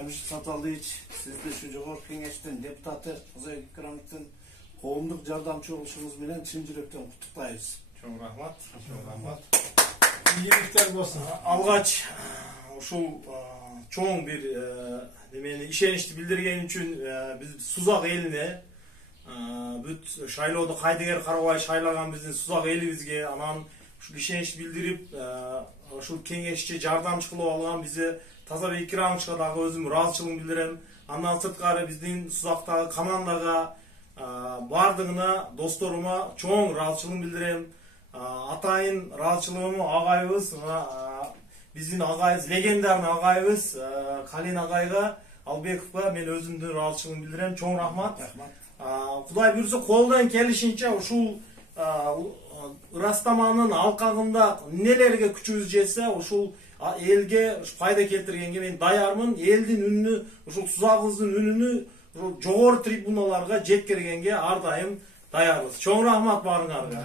Жамшит Саталдыевич, сизди şu Жогорку Кеңештин депутаты Кызыл Экономиктин коомдук жардамчы болушуңуз менен чын жүрөктөн куттуктайбыз. Чоң рахмат. Ийгиликтер болсун. Алгач ушул чоң бир немени ишеничти билдирген үчүн биз Сузак элине бүт шайлоодо кайдыгер карабай шайлаган биздин Сузак элибизге анан ушул ишенич билдирип ушул кеңешчи жардамчы кылып алган бизи Тазабек Икрамовичке дагы өзүм ыраазычылыгымды билдирем. Андан сырткары биздин Сузактагы командага бардыгына досторума чоң ыраазычылыгымды билдирем. Атайын ыраазычылыгым агайыбыз биздин агайыбыз легендарный агайыбыз Калин агайга Албековго мен өзүмдүн ыраазычылыгымды билдирем. Чоң рахмат. Кудай буйрса колдон келишинче ушул ырастаманын алкагында нелерге күчүбүз жетсе ушул элге пайда келтиргенге мен даярмын. Элдин үнүнү, ушул Сузагыбыздын үнүнү жогору трибуналарга жеткиргенге ар дайым даярбыз. Чоң рахмат баарыңарга.